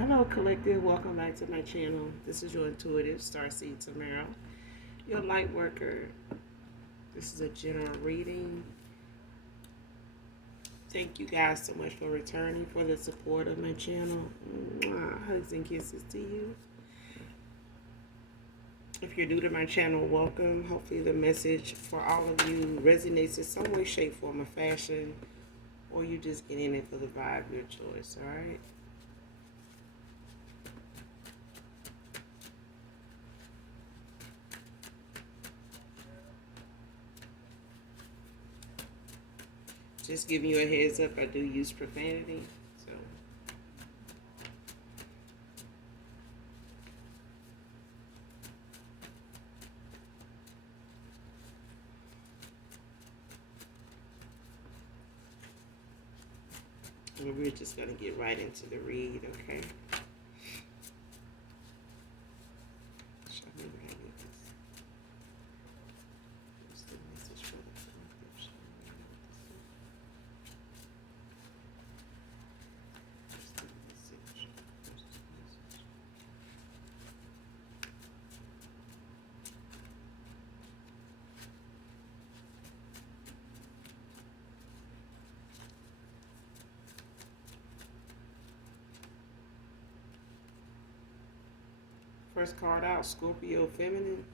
Hello, collective. Welcome back to my channel. This is your intuitive starseed Tamara, your light worker. This is a general reading. Thank you guys so much for returning, for the support of my channel. Mwah. Hugs and kisses to you. If you're new to my channel, welcome. Hopefully the message for all of you resonates in some way, shape, form, or fashion, or you just get in it for the vibe of your choice, all right? Just giving you a heads up, I do use profanity, so. We're just going to get right into the read, okay? Show me where I need this. What's the message for the collective? Show me where I need this. What's the message? What's the message? First card out, Scorpio Feminine.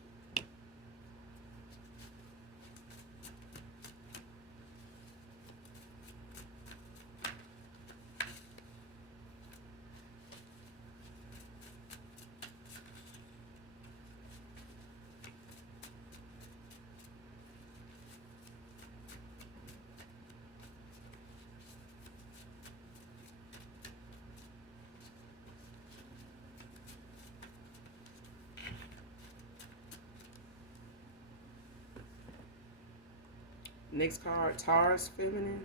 Next card, Taurus Feminine.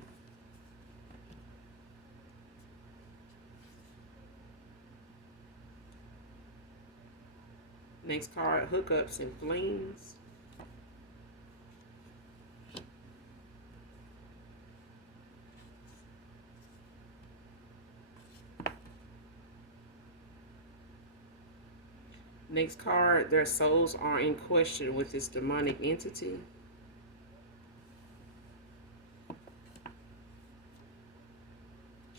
Next card, Hookups and Flings. Next card, their souls are in question with this demonic entity.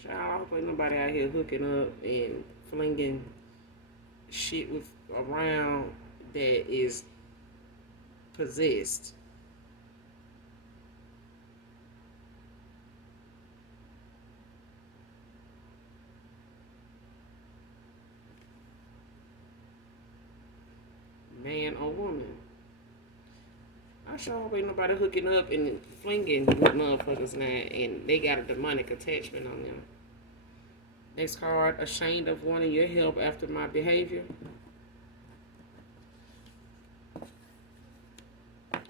Child, I hope ain't nobody out here hooking up and flinging shit with around that is possessed. Man or woman. I sure hope ain't nobody hooking up and flinging with motherfuckers now and they got a demonic attachment on them. Next card, ashamed of wanting your help after my behavior.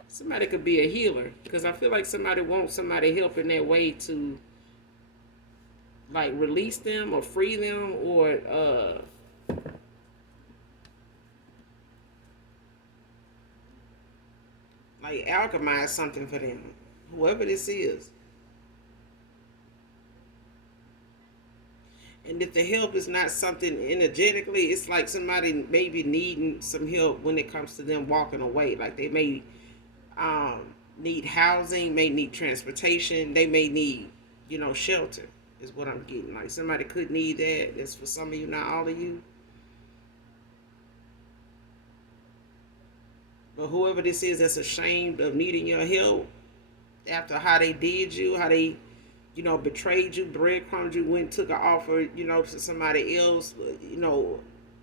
Somebody could be a healer because I feel like somebody wants somebody help in their way to like release them or free them or like alchemize something for them. Whoever this is. And if the help is not something energetically, it's like somebody maybe needing some help when it comes to them walking away. Like they may need housing, may need transportation, they may need, shelter is what I'm getting. Like somebody could need that. That's for some of you, not all of you. But whoever this is that's ashamed of needing your help after how they did you, how they betrayed you, breadcrumbed you, went took an offer, to somebody else,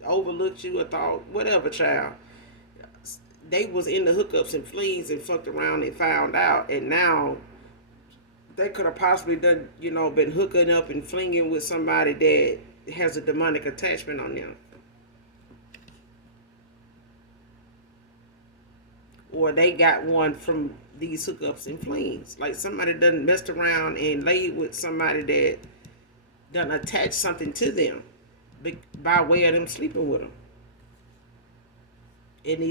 overlooked you or thought, whatever, child. They was in the hookups and flings and fucked around and found out, and now they could have possibly done, been hooking up and flinging with somebody that has a demonic attachment on them. Or they got one from these hookups and flings. Like somebody done messed around and laid with somebody that done attach something to them by way of them sleeping with them. And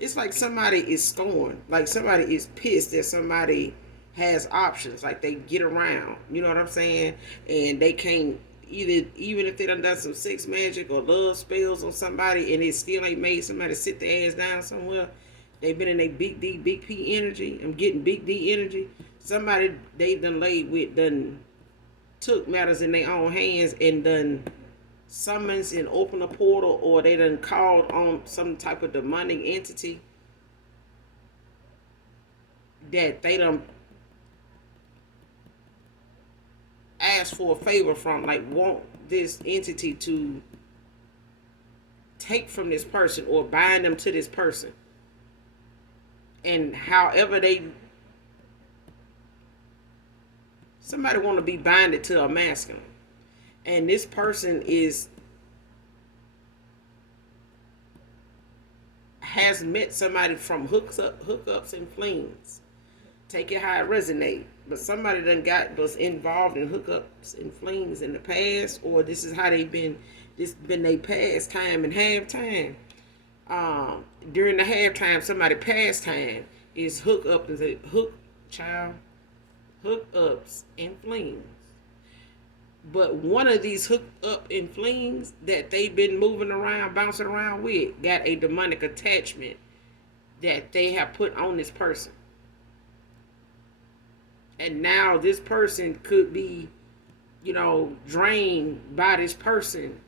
it's like somebody is scorned. Like somebody is pissed that somebody has options. Like they get around. You know what I'm saying? And they can't even if they done some sex magic or love spells on somebody and it still ain't made somebody sit their ass down somewhere. They've been in a big D, big P energy. I'm getting big D energy. Somebody they done laid with done took matters in their own hands and done summons and open a portal, or they done called on some type of demonic entity that they done ask for a favor from, like want this entity to take from this person or bind them to this person. And however somebody want to be binded to a masculine, and this person has met somebody from hookups and flings. Take it how it resonate. But somebody was involved in hookups and flings in the past, or this is how they've been. This been their past time and halftime. During the halftime, somebody pastime is hookups and flings. But one of these hooked up and flings that they've been moving around, bouncing around with, got a demonic attachment that they have put on this person. And now this person could be, drained by this person,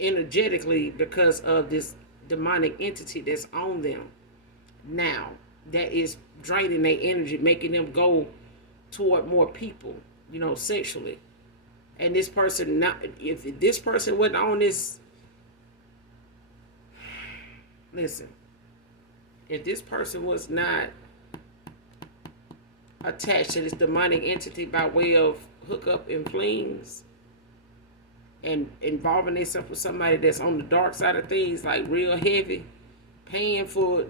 energetically because of this demonic entity that's on them. Now, that is draining their energy, making them go toward more people, sexually. And this person, if this person wasn't on this, listen, if this person was not attached to this demonic entity by way of hookup and flings and involving themselves with somebody that's on the dark side of things, like real heavy, paying for,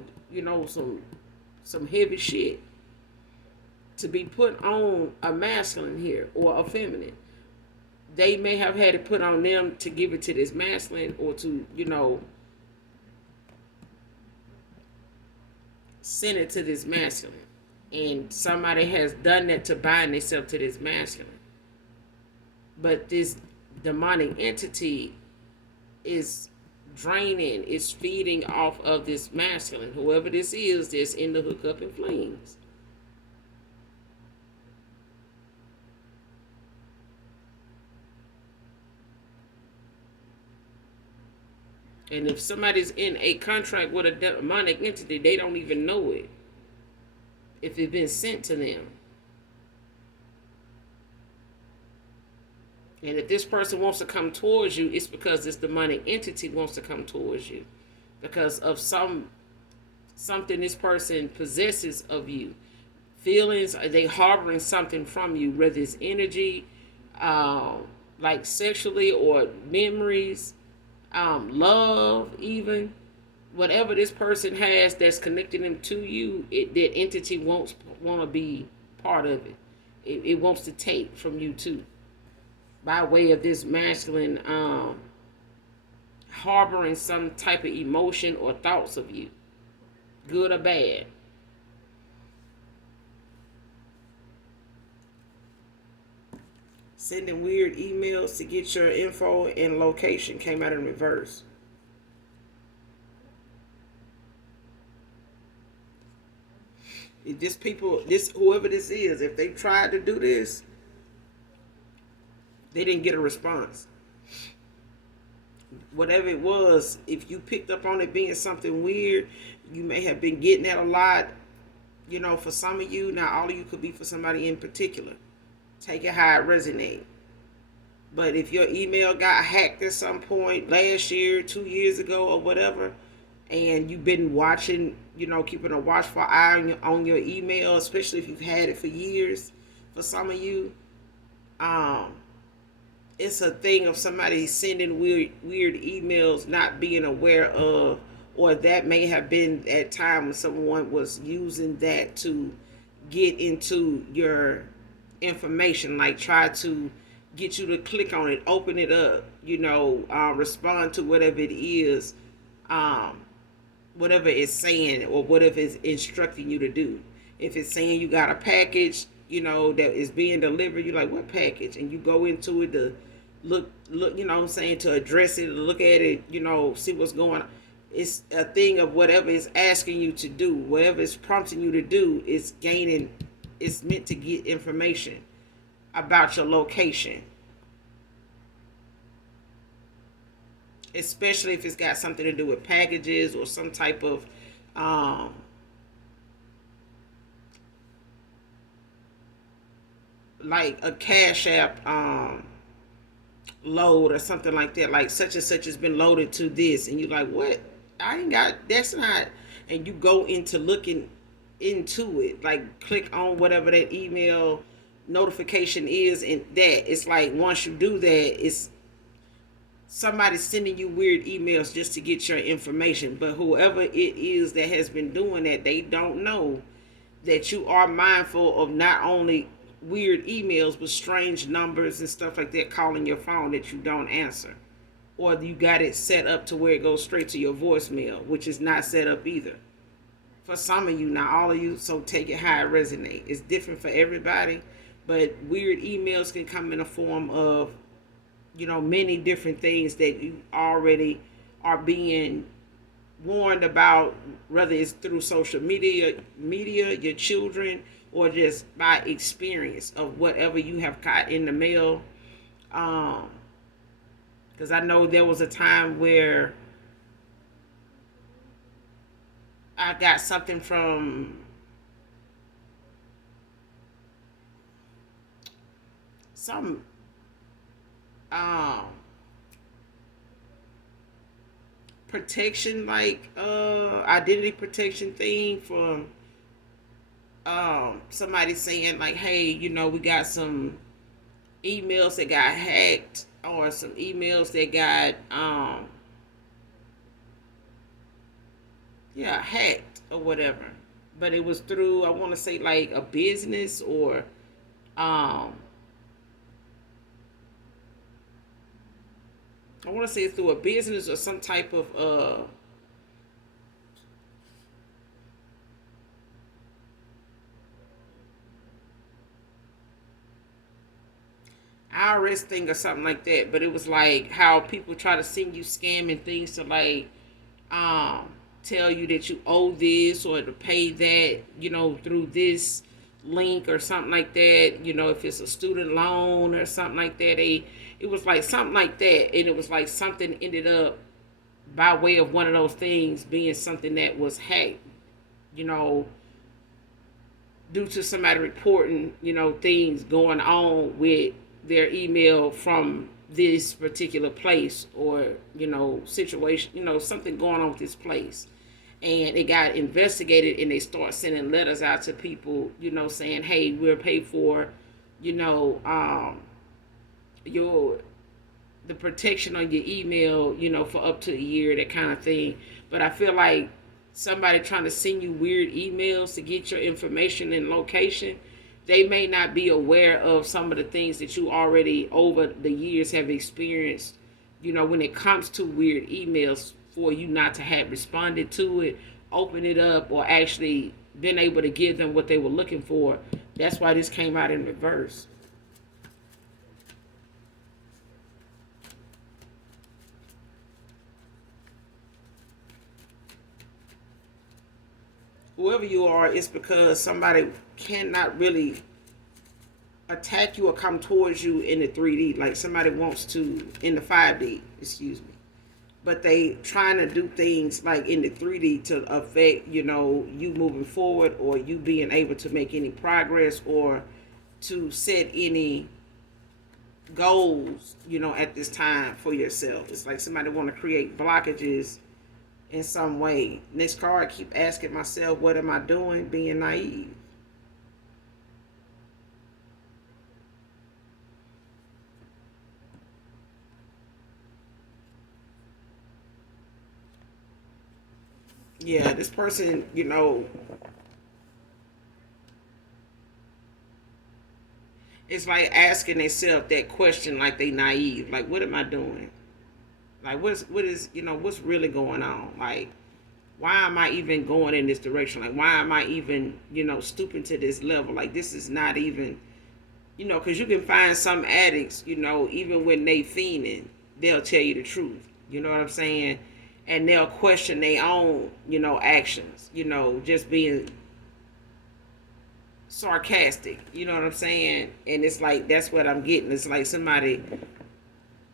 some heavy shit to be put on a masculine here or a feminine. They may have had it put on them to give it to this masculine, or to, send it to this masculine. And somebody has done that to bind themselves to this masculine. But this demonic entity is draining, is feeding off of this masculine, whoever this is that's in the hookup and flings. And if somebody's in a contract with a demonic entity, they don't even know it, if it's been sent to them. And if this person wants to come towards you, it's because this demonic entity wants to come towards you because of something this person possesses of you. Feelings, are they harboring something from you, whether it's energy, like sexually, or memories, love, even. Whatever this person has that's connecting them to you, that entity want to be part of it. It wants to take from you too, by way of this masculine harboring some type of emotion or thoughts of you, good or bad. Sending weird emails to get your info and location came out in reverse. If whoever this is, if they tried to do this, they didn't get a response. Whatever it was, if you picked up on it being something weird, you may have been getting that a lot, for some of you. Not all of you, could be for somebody in particular. Take it how it resonates. But if your email got hacked at some point last year, 2 years ago, or whatever, and you've been watching, keeping a watchful eye on your email, especially if you've had it for years, for some of you, it's a thing of somebody sending weird emails, not being aware of, or that may have been at time when someone was using that to get into your information, like try to get you to click on it, open it up, respond to whatever it is, whatever it's saying, or whatever it's instructing you to do. If it's saying you got a package, that is being delivered, you're like, what package? And you go into it to look, you know what I'm saying, to address it, look at it, you know, see what's going on. It's a thing of whatever it's asking you to do, whatever it's prompting you to do, it's meant to get information about your location. Especially if it's got something to do with packages or some type of um like a cash app load or something like that, like such and such has been loaded to this, and you're like, what? I ain't got, that's not. And you go into looking into it, like click on whatever that email notification is, and that it's like once you do that, it's somebody sending you weird emails just to get your information. But whoever it is that has been doing that, they don't know that you are mindful of not only weird emails but strange numbers and stuff like that calling your phone that you don't answer, or you got it set up to where it goes straight to your voicemail, which is not set up either for some of you, not all of you. So take it how it resonates. It's different for everybody, but weird emails can come in a form of, you know, many different things that you already are being warned about, whether it's through social media, your children, or just by experience of whatever you have got in the mail. Because I know there was a time where I got something from some um protection, like identity protection thing from somebody saying like, hey, you know, we got some emails that got hacked, or some emails that got yeah, hacked or whatever. But it was through, I want to say, like a business, or um I want to say through a business or some type of IRS thing or something like that. But it was like how people try to send you scamming things to like um tell you that you owe this or to pay that, you know, through this link or something like that. You know, if it's a student loan or something like that, it was like something like that, and it was like something ended up by way of one of those things being something that was hacked. You know, due to somebody reporting, you know, things going on with their email from this particular place, or, you know, situation, you know, something going on with this place. And it got investigated, and they start sending letters out to people, you know, saying, hey, we'll pay for, you know, your the protection on your email, you know, for up to a year, that kind of thing. But I feel like somebody trying to send you weird emails to get your information and location, they may not be aware of some of the things that you already over the years have experienced, you know, when it comes to weird emails, for you not to have responded to it, open it up, or actually been able to give them what they were looking for. That's why this came out in reverse. Whoever you are, it's because somebody cannot really attack you or come towards you in the 3D, like somebody wants to in the 5D, excuse me. But they trying to do things like in the 3D to affect, you know, you moving forward, or you being able to make any progress, or to set any goals, you know, at this time for yourself. It's like somebody want to create blockages in some way. This card, keep asking myself, what am I doing? Being naive. Yeah, this person, you know, it's like asking themselves that question, like they naive. Like, what am I doing? Like, what is, you know, what's really going on? Like, why am I even going in this direction? Like, why am I even, you know, stooping to this level? Like, this is not even, because you can find some addicts, even when they fiending, they'll tell you the truth. You know what I'm saying? And they'll question their own, actions. Just being sarcastic. You know what I'm saying? And it's like that's what I'm getting. It's like somebody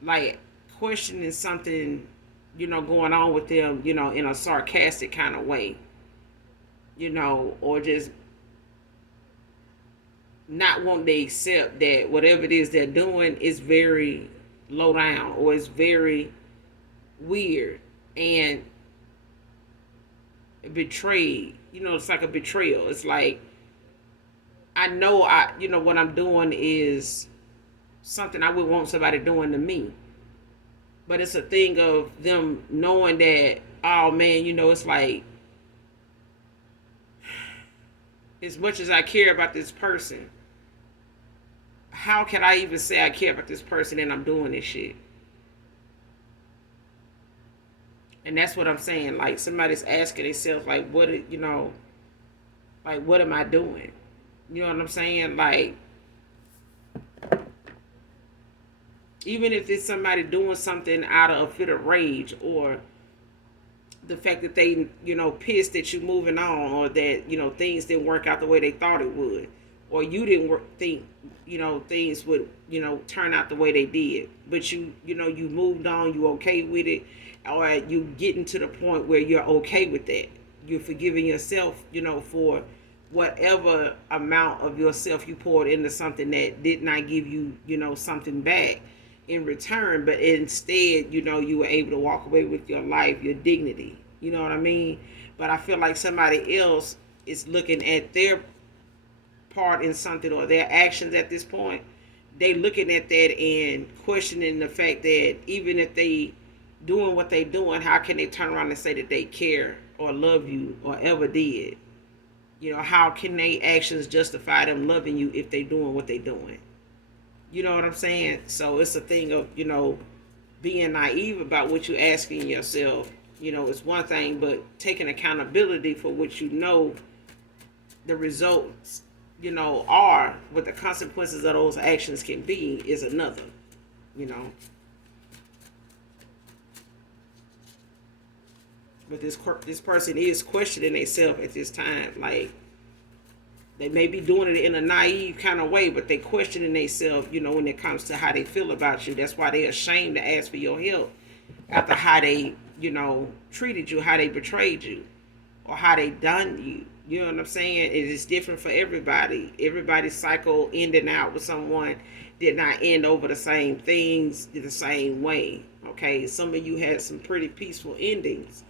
like questioning something, going on with them, in a sarcastic kind of way. Or just not wanting to accept that whatever it is they're doing is very low down or it's very weird and betrayed. It's like a betrayal. It's like I know what I'm doing is something I would want somebody doing to me. But it's a thing of them knowing that, oh man, it's like as much as I care about this person, how can I even say I care about this person and I'm doing this shit? And that's what I'm saying. Like somebody's asking themselves, like, what am I doing? You know what I'm saying? Like, even if it's somebody doing something out of a fit of rage or the fact that they, pissed that you moving on or that, things didn't work out the way they thought it would. Or you didn't think, things would, turn out the way they did. But you moved on, you okay with it. Or you getting to the point where you're okay with that. You're forgiving yourself, for whatever amount of yourself you poured into something that did not give you, something back in return, but instead, you were able to walk away with your life, your dignity. You know what I mean? But I feel like somebody else is looking at their part in something or their actions at this point. They looking at that and questioning the fact that even if they doing what they doing, how can they turn around and say that they care or love you or ever did? How can they actions justify them loving you if they doing what they doing? You know what I'm saying? So it's a thing of, being naive about what you're asking yourself. It's one thing, but taking accountability for what the results, are, what the consequences of those actions can be is another, But this person is questioning themselves at this time. Like, they may be doing it in a naive kind of way, but they questioning themselves, when it comes to how they feel about you. That's why they're ashamed to ask for your help after how they, treated you, how they betrayed you, or how they done you. You know what I'm saying? It is different for everybody. Everybody's cycle ending out with someone did not end over the same things the same way. Okay, some of you had some pretty peaceful endings.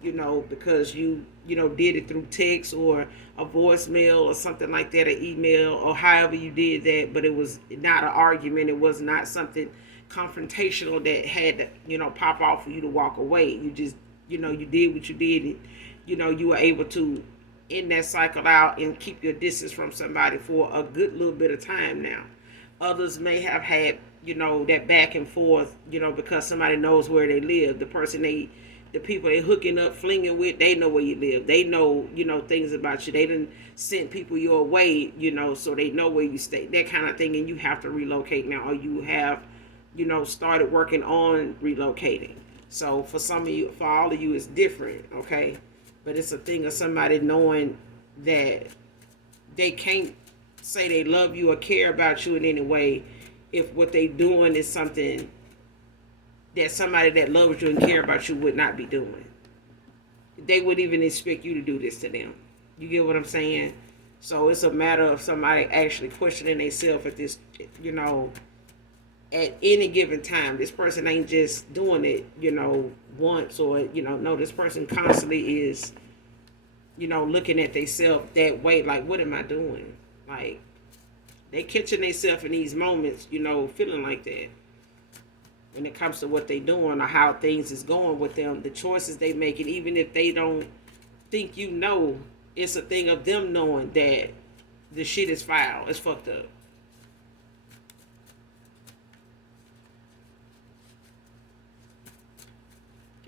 Because you did it through text or a voicemail or something like that, an email or however you did that, but it was not an argument. It was not something confrontational that had to, pop off for you to walk away. You just, you did what you did. And, you were able to end that cycle out and keep your distance from somebody for a good little bit of time now. Others may have had, that back and forth, because somebody knows where they live. The people they hooking up, flinging with, they know where you live. They know, things about you. They done sent people your way, so they know where you stay. That kind of thing, and you have to relocate now, or you have, started working on relocating. So for some of you, for all of you, it's different, okay? But it's a thing of somebody knowing that they can't say they love you or care about you in any way if what they doing is something that somebody that loves you and care about you would not be doing. They wouldn't even expect you to do this to them. You get what I'm saying? So it's a matter of somebody actually questioning themselves at this, at any given time. This person ain't just doing it, once or, no, this person constantly is, looking at themselves that way. Like, what am I doing? Like, they catching themselves in these moments, feeling like that. When it comes to what they doing or how things is going with them, the choices they making, even if they don't think it's a thing of them knowing that the shit is foul, it's fucked up.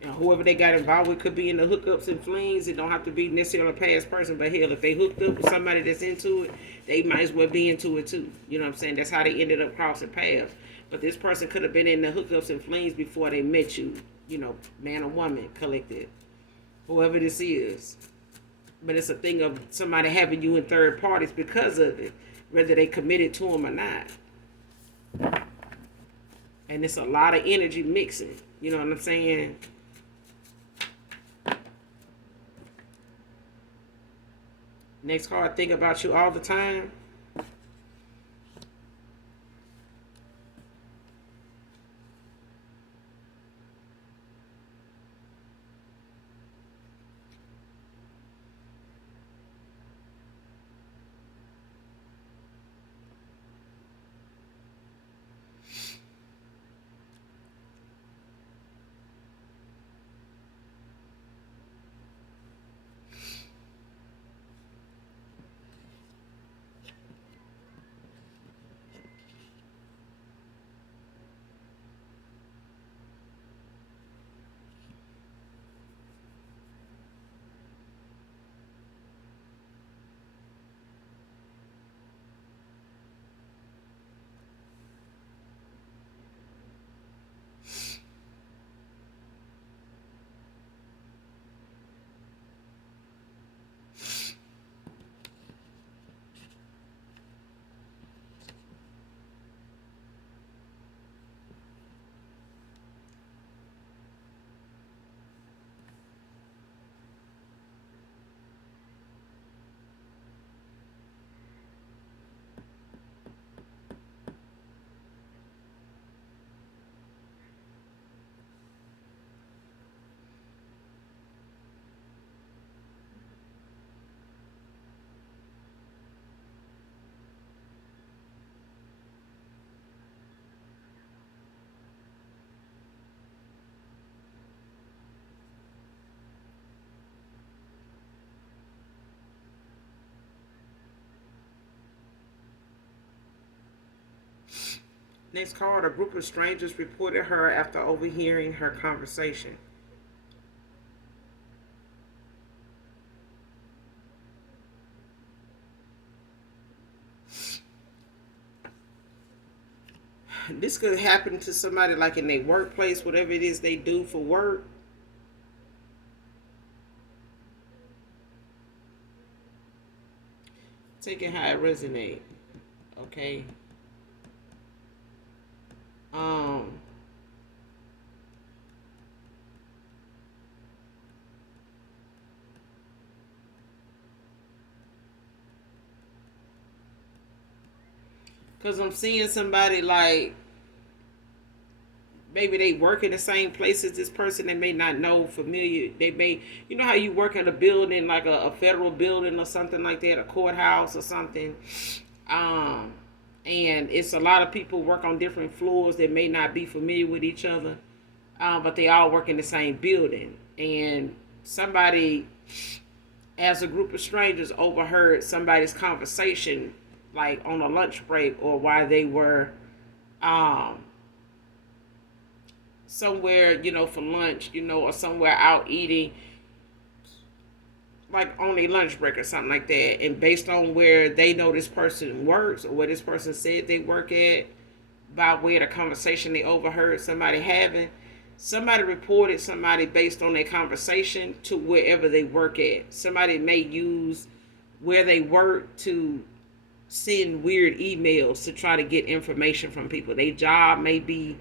And whoever they got involved with could be in the hookups and flings. It don't have to be necessarily a past person, but hell, if they hooked up with somebody that's into it, they might as well be into it too. You know what I'm saying? That's how they ended up crossing paths. But this person could have been in the hookups and flings before they met you. You know, man or woman, collective, whoever this is. But it's a thing of somebody having you in third parties because of it, whether they committed to them or not. And it's a lot of energy mixing. You know what I'm saying? Next card, think about you all the time. Next card, a group of strangers reported her after overhearing her conversation. This could happen to somebody like in their workplace, whatever it is they do for work. Take it how it resonates. Okay. Um because I'm seeing somebody like maybe they work in the same place as this person. They may not know familiar. They may, you know how you work in a building like a federal building or something like that, a courthouse or something. Um, and it's a lot of people work on different floors that may not be familiar with each other, but they all work in the same building. And somebody, as a group of strangers, overheard somebody's conversation, like on a lunch break or while they were um, somewhere, for lunch, or somewhere out eating, like on a lunch break or something like that. And based on where they know this person works or where this person said they work at, by way of the conversation they overheard somebody having, somebody reported somebody based on their conversation to wherever they work at. Somebody may use where they work to send weird emails to try to get information from people. Their job may be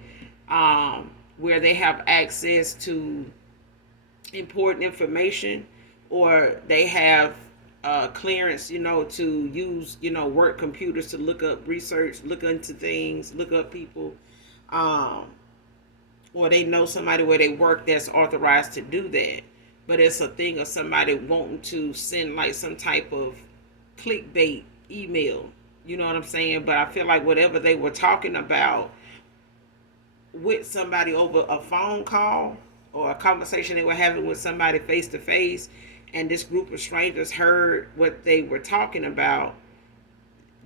where they have access to important information, or they have clearance, to use, work computers to look up research, look into things, look up people, um, or they know somebody where they work that's authorized to do that. But it's a thing of somebody wanting to send like some type of clickbait email. You know what I'm saying? But I feel like whatever they were talking about with somebody over a phone call or a conversation they were having with somebody face to face, and this group of strangers heard what they were talking about,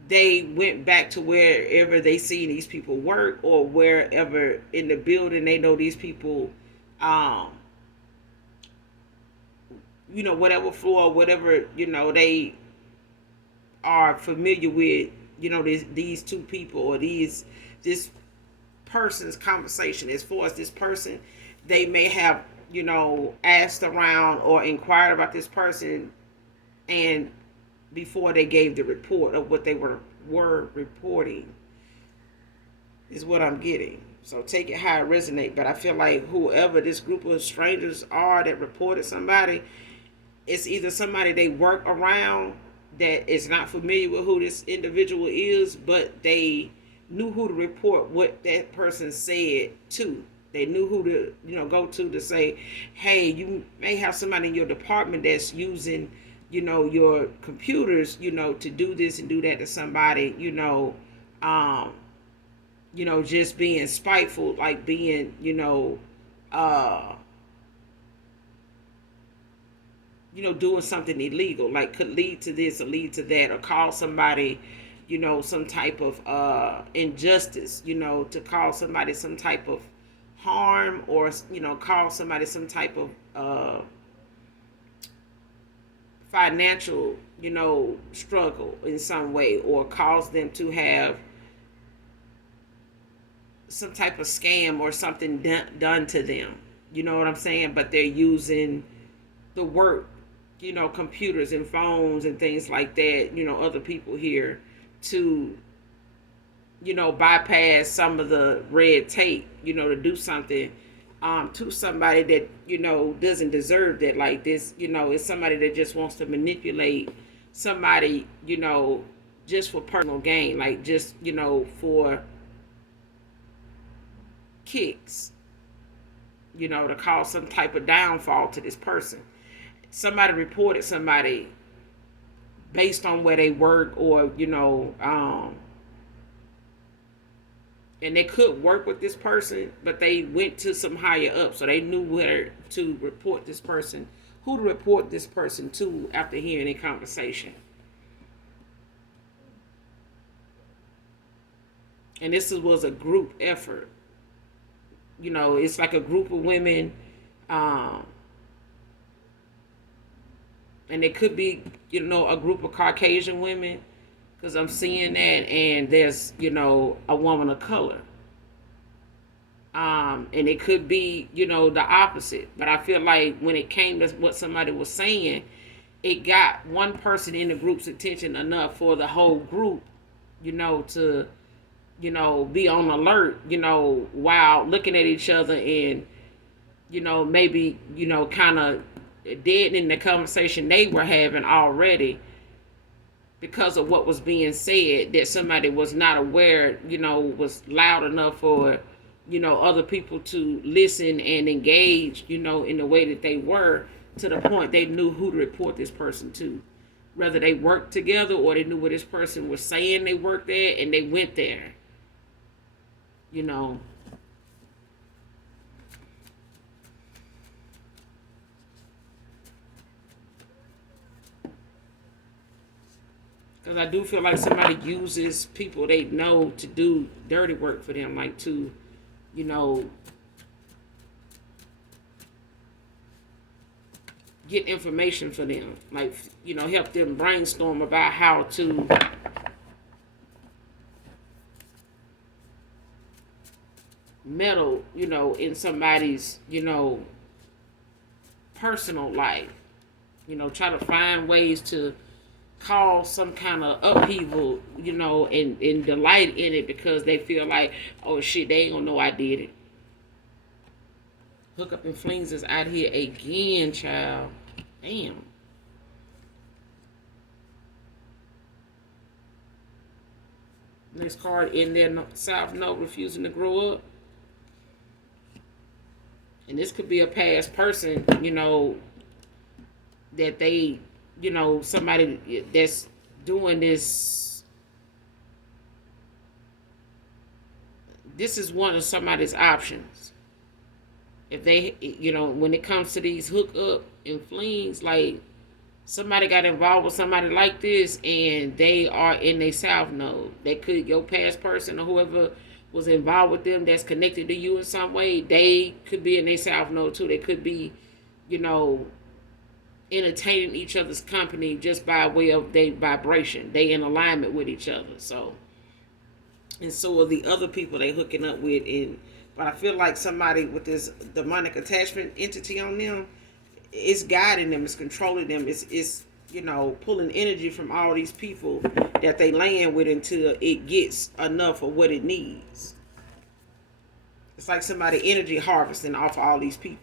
they went back to wherever they see these people work, or wherever in the building they know these people um, whatever floor, whatever, they are familiar with, these two people or this person's conversation. As far as this person, they may have, asked around or inquired about this person, and before they gave the report of what they were reporting, is what I'm getting. So take it how it resonates. But I feel like whoever this group of strangers are that reported somebody, it's either somebody they work around that is not familiar with who this individual is, but they knew who to report what that person said to. They knew who to, go to say, hey, you may have somebody in your department that's using, your computers, to do this and do that to somebody, just being spiteful, like being, doing something illegal, like could lead to this or lead to that, or cause somebody, some type of injustice, to cause somebody some type of harm, or, cause somebody some type of financial, struggle in some way, or cause them to have some type of scam or something done to them. You know what I'm saying? But they're using the work, computers and phones and things like that, other people here to, bypass some of the red tape, to do something to somebody that, doesn't deserve that. Like this, is somebody that just wants to manipulate somebody, just for personal gain, like just, for kicks, to cause some type of downfall to this person. Somebody reported somebody based on where they work, or and they could work with this person, but they went to some higher up, so they knew where to report this person, who to report this person to after hearing a conversation. And this was a group effort. It's like a group of women, and it could be, a group of Caucasian women, because I'm seeing that, and there's, a woman of color. And it could be, the opposite. But I feel like when it came to what somebody was saying, it got one person in the group's attention enough for the whole group, to, be on alert, while looking at each other and, maybe, kind of dead in the conversation they were having already, because of what was being said, that somebody was not aware, was loud enough for, other people to listen and engage, in the way that they were, to the point they knew who to report this person to. Whether they worked together or they knew where this person was saying they worked there and they went there. Because I do feel like somebody uses people they know to do dirty work for them, like to, get information for them, like, help them brainstorm about how to meddle, in somebody's, personal life. Try to find ways to cause some kind of upheaval, and delight in it, because they feel like, oh shit, they ain't gonna know I did it. Hookup and flings is out here again, child. Damn. Next card in there, South Node, refusing to grow up. And this could be a past person, that they, somebody that's doing this. This is one of somebody's options. If they, when it comes to these hook up and flings, like somebody got involved with somebody like this and they are in a South Node. They could, your past person or whoever was involved with them that's connected to you in some way, they could be in a South Node too. They could be, entertaining each other's company just by way of their vibration. They in alignment with each other. So, and so are the other people they hooking up with. And but I feel like somebody with this demonic attachment entity on them, it's guiding them, it's controlling them, it's pulling energy from all these people that they land with until it gets enough of what it needs. It's like somebody energy harvesting off of all these people.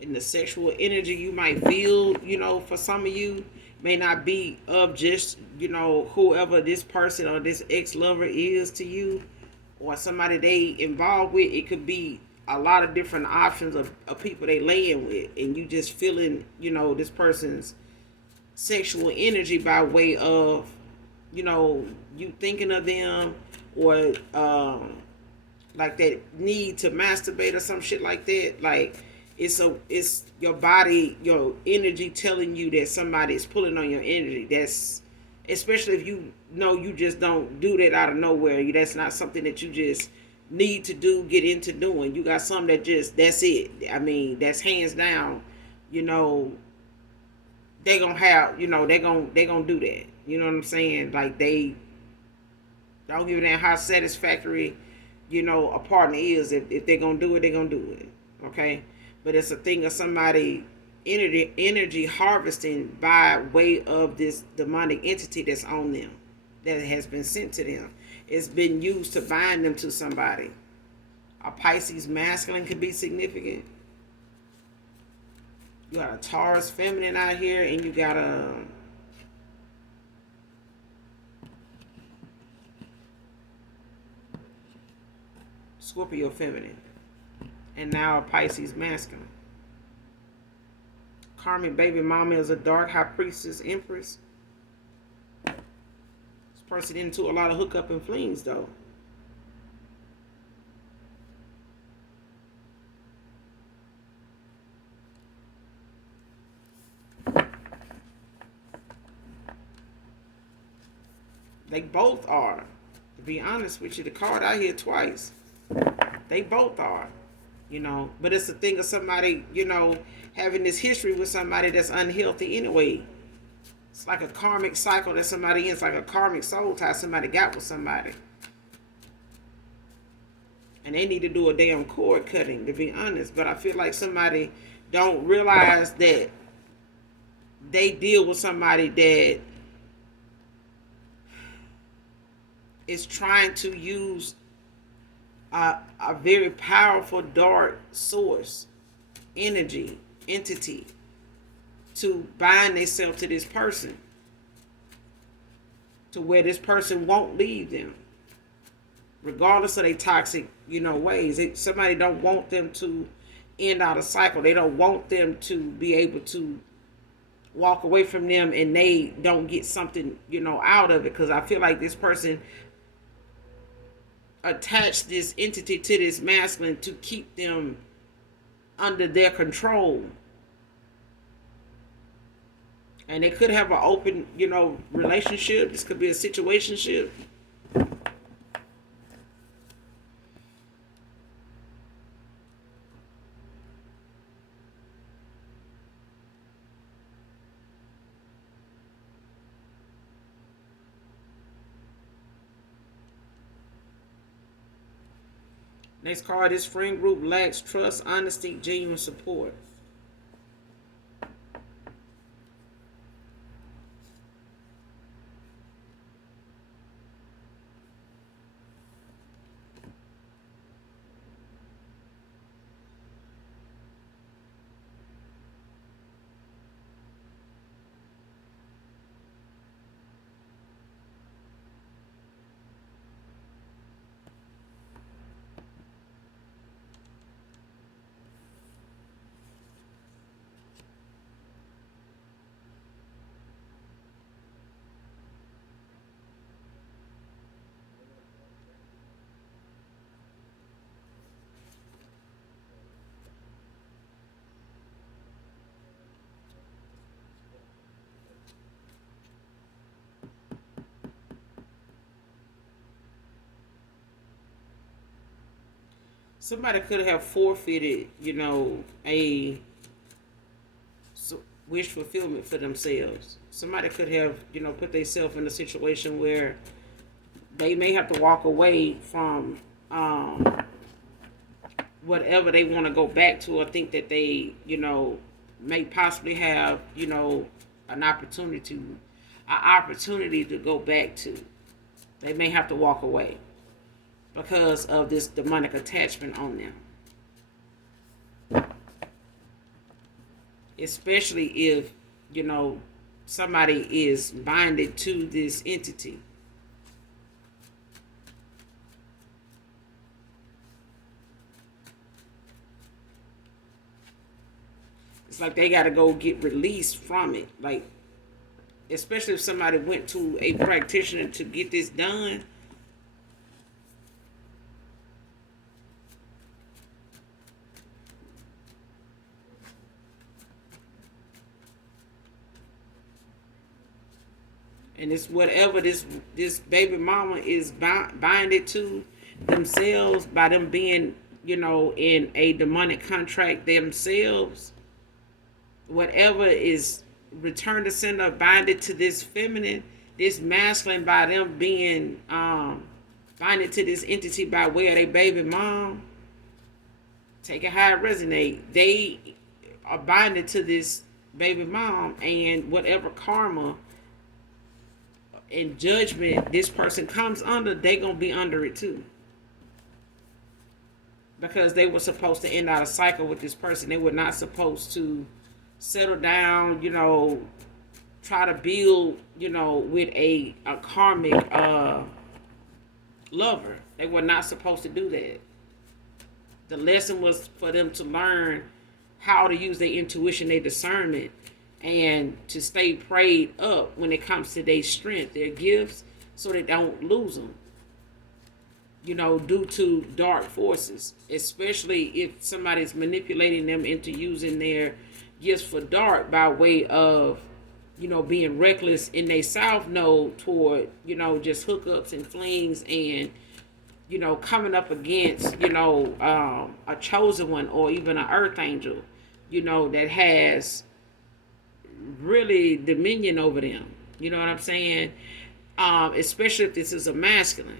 And the sexual energy you might feel, for some of you may not be of just, whoever this person or this ex-lover is to you, or somebody they involved with. It could be a lot of different options of people they laying with, and you just feeling, this person's sexual energy by way of, you thinking of them, or like that need to masturbate or some shit like that. Like it's your body, your energy telling you that somebody is pulling on your energy. That's especially if you know you just don't do that out of nowhere. That's not something that you just need to do, get into doing. You got something that just that's it. I mean, that's hands down. You know, they gonna have. They gonna do that. You know what I'm saying? Like they don't give a damn how satisfactory, a partner is. If they're gonna do it, they're gonna do it. Okay? But it's a thing of somebody energy harvesting by way of this demonic entity that's on them, that has been sent to them. It's been used to bind them to somebody. A Pisces masculine could be significant. You got a Taurus feminine out here, and you got a Scorpio feminine, and now a Pisces masculine. Karmic baby mama is a dark high priestess empress. This person into a lot of hookup and flings though. They both are. To be honest with you, the card out here twice. They both are. But it's a thing of somebody, having this history with somebody that's unhealthy anyway. It's like a karmic cycle that somebody in. It's like a karmic soul tie somebody got with somebody. And they need to do a damn cord cutting, to be honest. But I feel like somebody don't realize that they deal with somebody that is trying to use a very powerful dark source, energy, entity to bind themselves to this person, to where this person won't leave them, regardless of their toxic, ways. Somebody don't want them to end out a cycle. They don't want them to be able to walk away from them and they don't get something, out of it. Because I feel like this person attach this entity to this masculine to keep them under their control. And they could have an open, relationship. This could be a situationship. Next card, this friend group lacks trust, honesty, genuine support. somebody could have forfeited, a wish fulfillment for themselves. Somebody could have, put themselves in a situation where they may have to walk away from whatever they want to go back to, or think that they, may possibly have, an opportunity to go back to. They may have to walk away because of this demonic attachment on them. Especially if, somebody is binded to this entity. It's like they got to go get released from it. Like, especially if somebody went to a practitioner to get this done. And it's whatever this baby mama is binded to themselves by them being, in a demonic contract themselves. Whatever is return to sender binded to this feminine, this masculine, by them being binded to this entity by way of their baby mom. Take it how it resonate. They are binded to this baby mom, and whatever karma and judgment this person comes under, they gonna be under it too. Because they were supposed to end out a cycle with this person. They were not supposed to settle down, try to build, with a karmic lover. They were not supposed to do that. The lesson was for them to learn how to use their intuition, their discernment, and to stay prayed up when it comes to their strength, their gifts, so they don't lose them, due to dark forces, especially if somebody's manipulating them into using their gifts for dark by way of, being reckless in their south node toward, just hookups and flings and, coming up against, a chosen one or even an earth angel, that has really dominion over them. You know what I'm saying? Especially if this is a masculine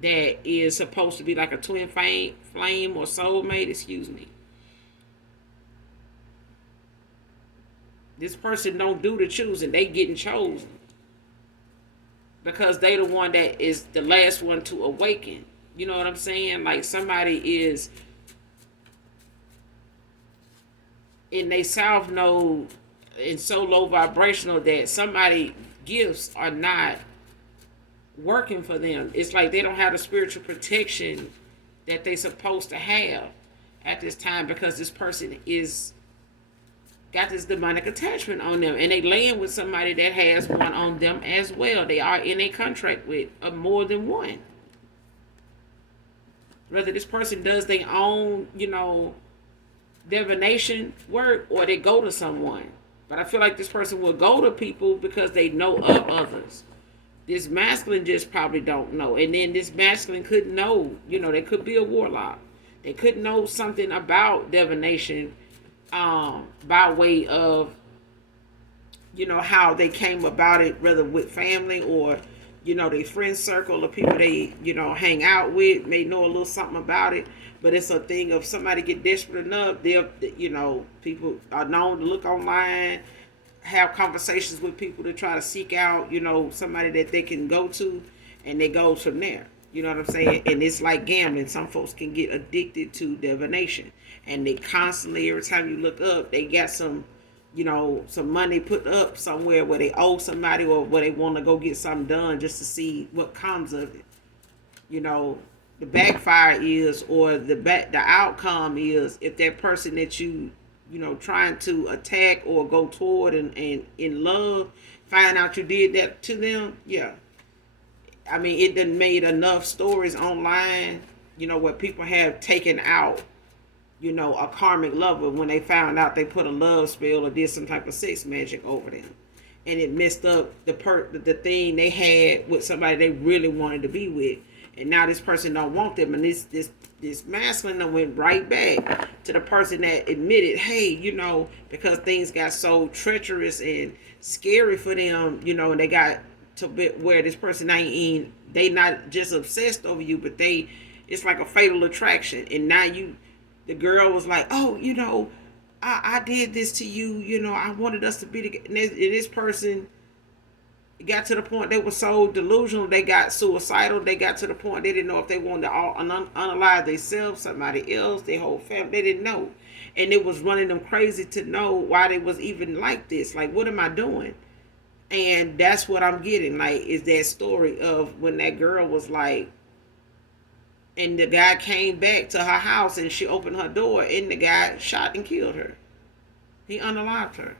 that is supposed to be like a twin flame or soulmate, excuse me. This person don't do the choosing. They getting chosen. Because they the one that is the last one to awaken. You know what I'm saying? Like somebody is in their south node and so low vibrational that somebody gifts are not working for them. It's like they don't have the spiritual protection that they supposed to have at this time, because this person is got this demonic attachment on them, and they laying with somebody that has one on them as well. They are in a contract with more than one. Whether this person does their own, divination work, or they go to someone. But I feel like this person will go to people because they know of others. This masculine just probably don't know. And then this masculine could know, they could be a warlock. They could know something about divination by way of, how they came about it, whether with family or, their friend circle or people they, hang out with, may know a little something about it. But it's a thing of somebody get desperate enough, they'll, people are known to look online, have conversations with people to try to seek out, somebody that they can go to, and they go from there. You know what I'm saying? And it's like gambling. Some folks can get addicted to divination. And they constantly, every time you look up, they got some, some money put up somewhere where they owe somebody, or where they want to go get something done just to see what comes of it. The backfire is, or the outcome is, if that person that you, trying to attack or go toward and in love, find out you did that to them, yeah. I mean, it done made enough stories online, where people have taken out, a karmic lover when they found out they put a love spell or did some type of sex magic over them. And it messed up the thing they had with somebody they really wanted to be with. And now this person don't want them, and this this masculine that went right back to the person that admitted, hey, because things got so treacherous and scary for them, and they got to bit where this person they not just obsessed over you, but it's like a fatal attraction. And now the girl was like, oh, I did this to you, I wanted us to be together. And this person got to the point they were so delusional, they got suicidal. They got to the point they didn't know if they wanted to unalive themselves, somebody else, their whole family. They didn't know. And it was running them crazy to know why they was even like this. Like, what am I doing? And that's what I'm getting. Like, is that story of when that girl was like, and the guy came back to her house and she opened her door and the guy shot and killed her. He unalived her.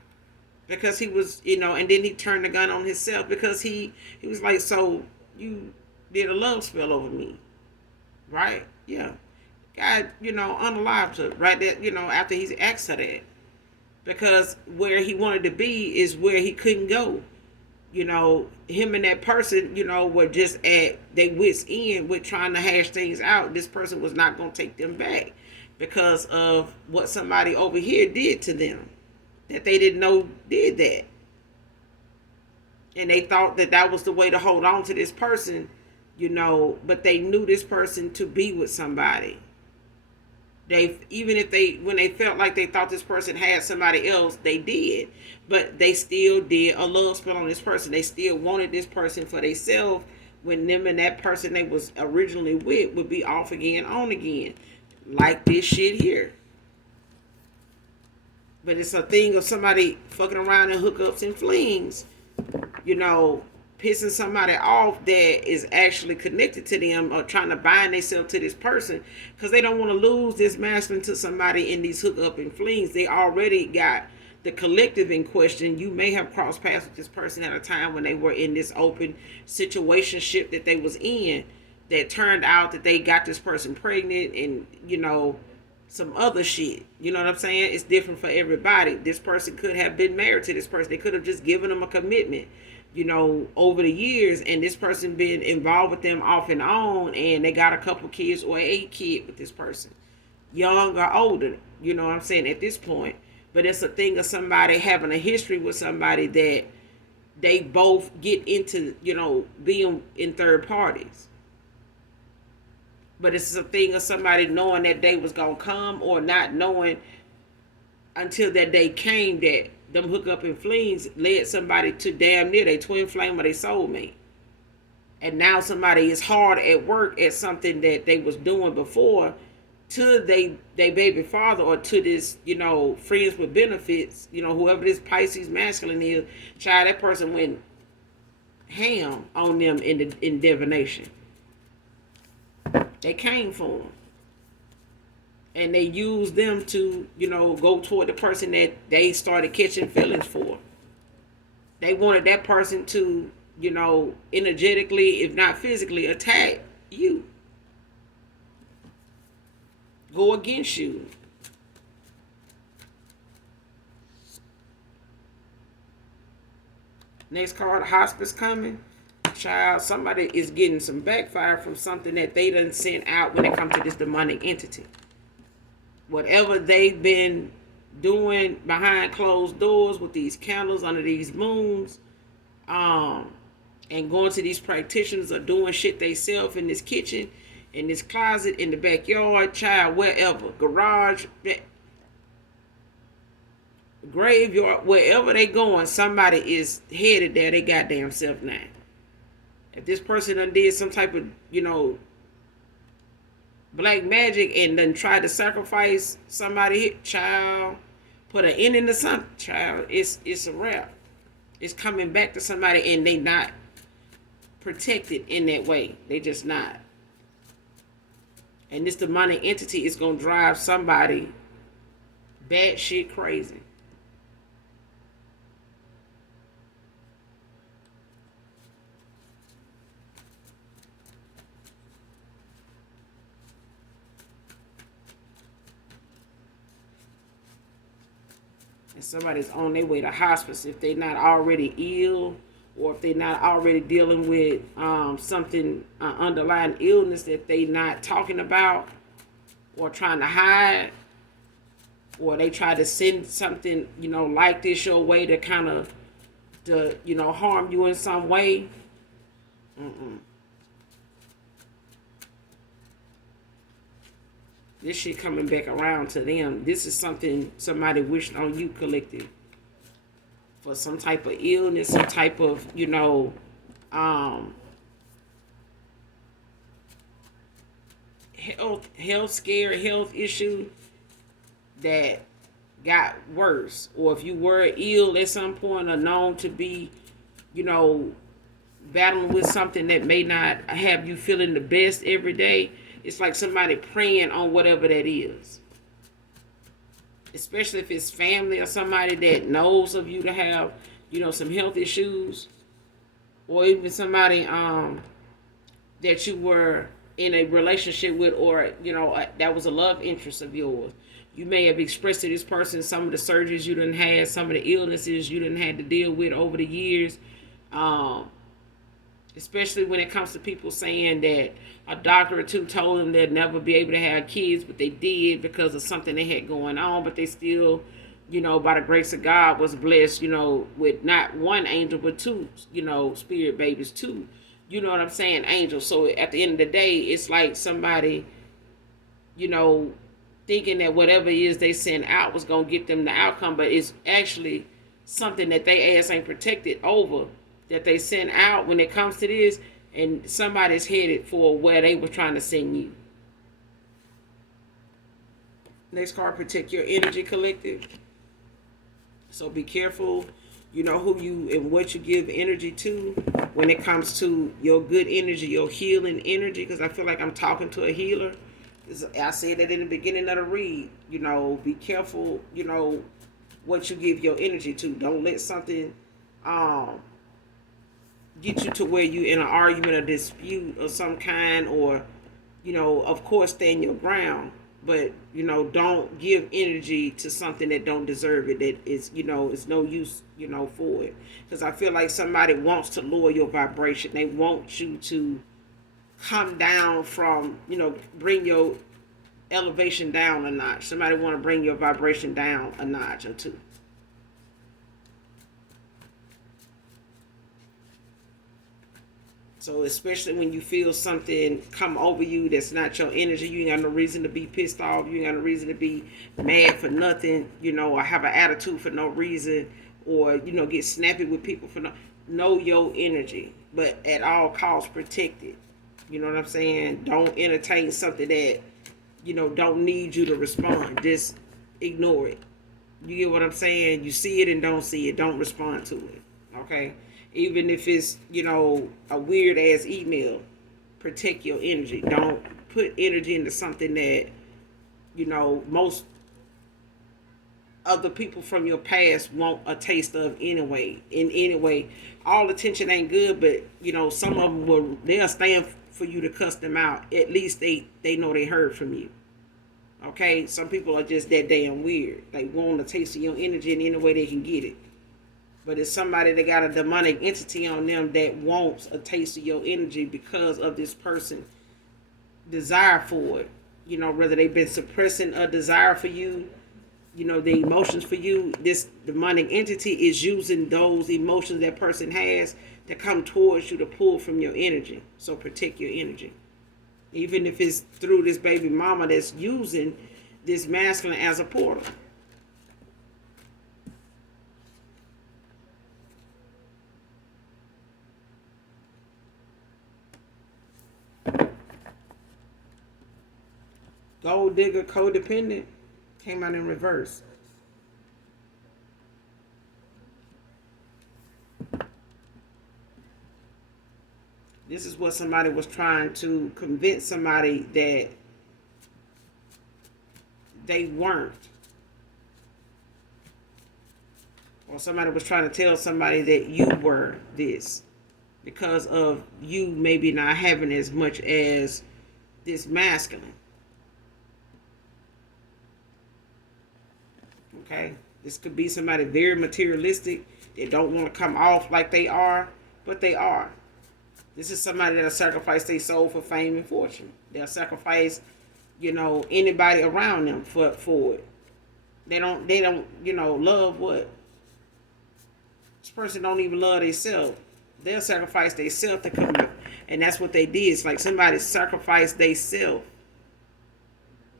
Because he was, and then he turned the gun on himself because he was like, so you did a love spell over me, right? Yeah. God, unalived her right there, after he's asked her that. Because where he wanted to be is where he couldn't go. Him and that person, were just at their wits' end with trying to hash things out. This person was not going to take them back because of what somebody over here did to them that they didn't know did that. And they thought that was the way to hold on to this person, but they knew this person to be with somebody. When they felt like they thought this person had somebody else, they did. But they still did a love spell on this person. They still wanted this person for themselves when them and that person they was originally with would be off again, on again. Like this shit here. But it's a thing of somebody fucking around in hookups and flings, pissing somebody off that is actually connected to them or trying to bind themselves to this person because they don't want to lose this masculine to somebody in these hookup and flings. They already got the collective in question. You may have crossed paths with this person at a time when they were in this open situationship that they was in that turned out that they got this person pregnant and, some other shit. You know what I'm saying? It's different for everybody. This person could have been married to this person. They could have just given them a commitment, over the years, and this person been involved with them off and on, and they got a couple kids or a kid with this person, young or older, you know what I'm saying, at this point. But it's a thing of somebody having a history with somebody that they both get into, being in third parties. But it's a thing of somebody knowing that day was going to come or not knowing until that day came that them hookup and flings led somebody to damn near their twin flame or their soulmate. And now somebody is hard at work at something that they was doing before to they baby father or to this, friends with benefits, whoever this Pisces masculine is, child, that person went ham on them in divination. They came for them. And they used them to, go toward the person that they started catching feelings for. They wanted that person to, energetically, if not physically, attack you. Go against you. Next card, hospice coming. Child, somebody is getting some backfire from something that they done sent out when it comes to this demonic entity. Whatever they've been doing behind closed doors with these candles under these moons, and going to these practitioners or doing shit they self in this kitchen, in this closet, in the backyard, child, wherever, garage, graveyard, wherever they going, somebody is headed there. They goddamn self now. If this person done did some type of, black magic and then tried to sacrifice somebody, child, put an end into something, child, it's a wrap. It's coming back to somebody and they not protected in that way. They just not. And this demonic entity is going to drive somebody batshit crazy. And somebody's on their way to hospice if they're not already ill, or if they're not already dealing with something, underlying illness that they not talking about. or trying to hide, or they try to send something, like this your way to kind of, harm you in some way. Mm-mm. This shit coming back around to them. This is something somebody wished on you, collective, for some type of illness, some type of, um, health scare, health issue that got worse. Or if you were ill at some point or known to be, you know, battling with something that may not have you feeling the best every day, it's like somebody praying on whatever that is. Especially if it's family or somebody that knows of you to have, some health issues, or even somebody that you were in a relationship with, or that was a love interest of yours. You may have expressed to this person some of the surgeries you done had, some of the illnesses you done had to deal with over the years. Especially when it comes to people saying that a doctor or two told them they'd never be able to have kids, but they did because of something they had going on, but they still, by the grace of God was blessed, with not one angel, but two, spirit babies, two, you know what I'm saying, angels. So at the end of the day, it's like somebody, thinking that whatever it is they send out was going to get them the outcome, but it's actually something that they ass ain't protected over, that they send out when it comes to this, and somebody's headed for where they were trying to send you. Next card, protect your energy, collective. So be careful, who you and what you give energy to when it comes to your good energy, your healing energy, because I feel like I'm talking to a healer. I said that in the beginning of the read, be careful, what you give your energy to. Don't let something get you to where you in an argument or dispute of some kind, or of course stand your ground, but don't give energy to something that don't deserve it, that is it's no use for it, because I feel like somebody wants to lower your vibration. They want you to come down from, bring your elevation down a notch. Somebody want to bring your vibration down a notch or two. So especially when you feel something come over you that's not your energy, you ain't got no reason to be pissed off. You ain't got no reason to be mad for nothing, or have an attitude for no reason, or, get snappy with people for no. Know your energy, but at all costs protect it. You know what I'm saying? Don't entertain something that, don't need you to respond. Just ignore it. You get what I'm saying? You see it and don't see it. Don't respond to it. Okay? Even if it's, a weird ass email, protect your energy. Don't put energy into something that, most of the people from your past want a taste of anyway. In any way, all attention ain't good, but some of them they'll stand for you to cuss them out. At least they know they heard from you. Okay, some people are just that damn weird. They want a taste of your energy in any way they can get it. But it's somebody that got a demonic entity on them that wants a taste of your energy because of this person desire for it. Whether they've been suppressing a desire for you, the emotions for you. This demonic entity is using those emotions that person has to come towards you to pull from your energy. So protect your energy. Even if it's through this baby mama that's using this masculine as a portal. Gold digger, codependent, came out in reverse. This is what somebody was trying to convince somebody that they weren't. Or somebody was trying to tell somebody that you were this, because of you maybe not having as much as this masculine. Okay, this could be somebody very materialistic. They don't want to come off like they are, but they are. This is somebody that'll sacrifice their soul for fame and fortune. They'll sacrifice, anybody around them for it. They don't love what? This person don't even love themselves. They'll sacrifice themselves to come up. And that's what they did. It's like somebody sacrificed themselves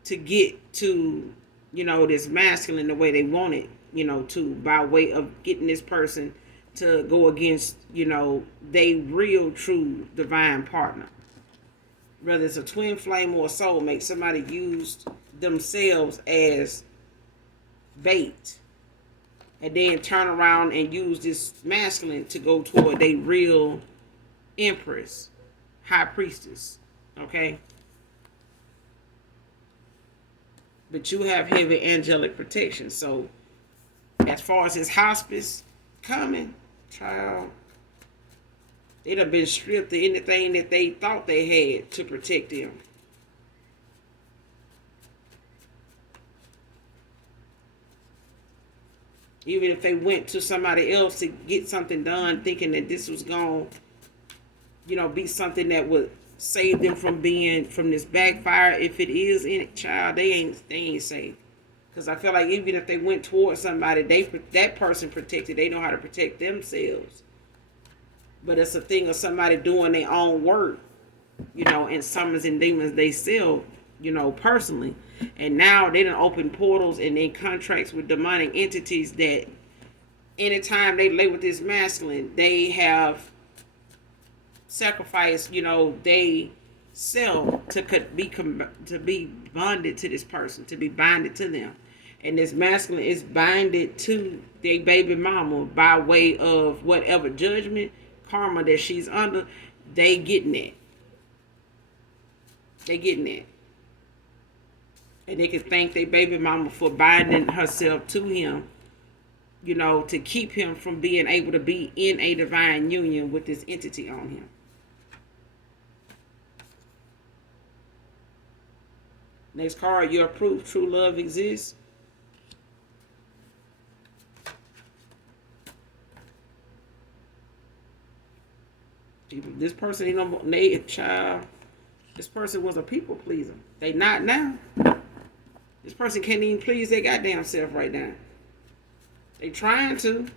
to get to, this masculine the way they want it, to by way of getting this person to go against, they real true divine partner. Whether it's a twin flame or a soulmate, somebody used themselves as bait. And then turn around and use this masculine to go toward a real empress, high priestess. Okay? But you have heavy angelic protection. So, as far as his hospice coming, child, they'd have been stripped of anything that they thought they had to protect them. Even if they went to somebody else to get something done, thinking that this was going to, be something that would save them from this backfire. If it is in it, child, they ain't safe. Because I feel like even if they went towards somebody, that person protected. They know how to protect themselves. But it's a thing of somebody doing their own work, and summons and demons they sell, personally. And now they done open portals and in contracts with demonic entities that anytime they lay with this masculine, they have sacrificed, they sell to be bonded to this person, to be binded to them. And this masculine is binded to their baby mama by way of whatever judgment, karma that she's under. They getting it. And they can thank their baby mama for binding herself to him, to keep him from being able to be in a divine union with this entity on him. Next card, your proof true love exists. This person ain't no native child. This person was a people pleaser. They not now. This person can't even please their goddamn self right now. They trying to.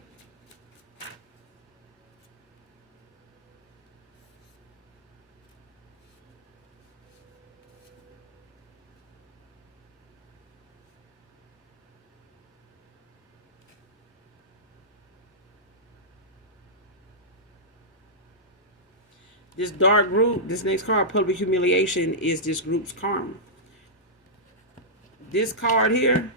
This dark group, this next card, public humiliation, is this group's karma. This card here,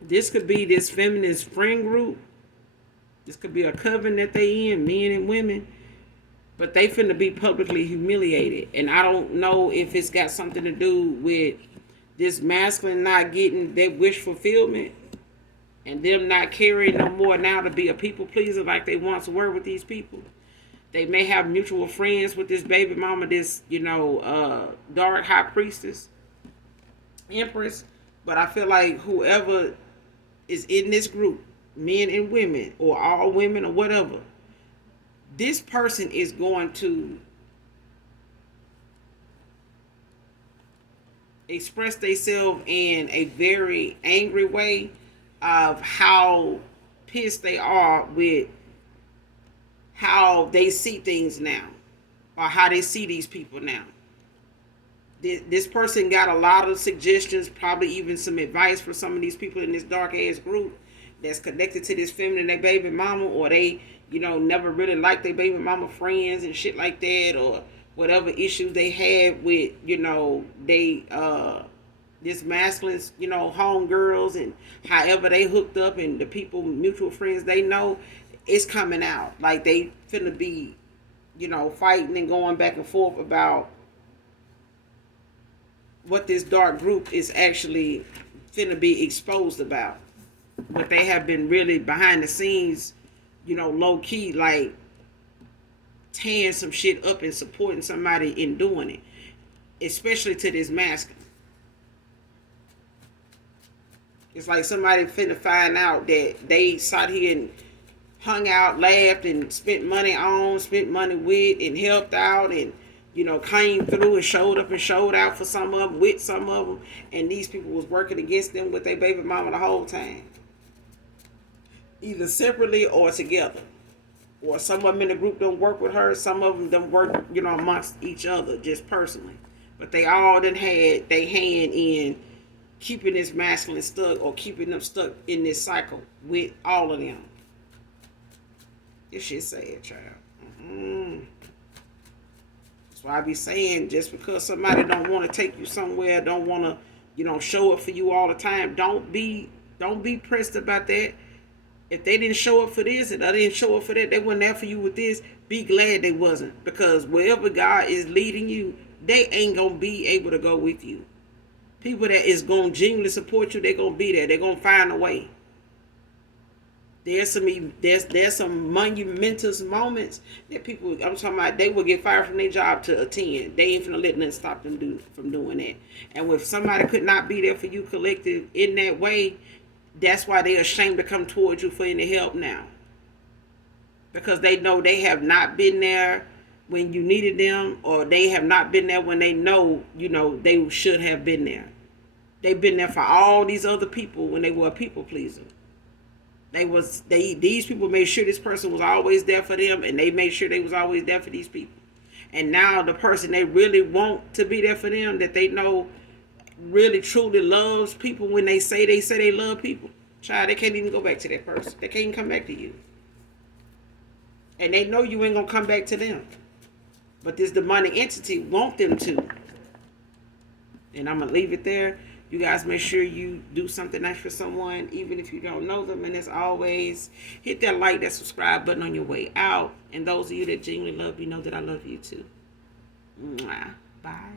this could be this feminist friend group. This could be a coven that they in, men and women. But they finna be publicly humiliated. And I don't know if it's got something to do with this masculine not getting their wish fulfillment and them not caring no more now to be a people pleaser like they once were with these people. They may have mutual friends with this baby mama, this, dark high priestess, empress. But I feel like whoever is in this group, men and women, or all women or whatever, this person is going to express themselves in a very angry way of how pissed they are with how they see things now, or how they see these people now. This person got a lot of suggestions, probably even some advice for some of these people in this dark ass group that's connected to this feminine, their baby mama, or they never really liked their baby mama friends and shit like that, or whatever issues they had with, this masculine's, homegirls, and however they hooked up, and the people, mutual friends they know, it's coming out. Like they finna be, fighting and going back and forth about what this dark group is actually finna be exposed about. But they have been really behind the scenes, low key, like tearing some shit up and supporting somebody in doing it, especially to this masculine. It's like somebody finna find out that they sat here and hung out, laughed, and spent money on, spent money with, and helped out, and came through and showed up and showed out for some of them, with some of them, and these people was working against them with their baby mama the whole time, either separately or together. Or some of them in the group don't work with her. Some of them don't work, amongst each other, just personally. But they all done had their hand in keeping this masculine stuck or keeping them stuck in this cycle with all of them. This shit sad, child. That's why I be saying, just because somebody don't want to take you somewhere, don't want to, show up for you all the time, don't be pressed about that. If they didn't show up for this and I didn't show up for that, they weren't there for you with this, be glad they wasn't. Because wherever God is leading you, they ain't going to be able to go with you. People that is going to genuinely support you, they're going to be there. They're going to find a way. There's some monumentous moments that people, I'm talking about, they will get fired from their job to attend. They ain't finna let nothing stop them from doing that. And if somebody could not be there for you collective in that way, that's why they're ashamed to come towards you for any help now. Because they know they have not been there when you needed them, or they have not been there when they know, they should have been there. They've been there for all these other people when they were a people pleaser. These people made sure this person was always there for them, and they made sure they was always there for these people. And now the person they really want to be there for them, that they know really truly loves people, when they say they love people, child, they can't even go back to that person. They can't even come back to you. And they know you ain't gonna come back to them. But this demonic entity want them to. And I'm gonna leave it there. You guys make sure you do something nice for someone, even if you don't know them. And as always, hit that like, that subscribe button on your way out. And those of you that genuinely love me know that I love you too. Mwah. Bye.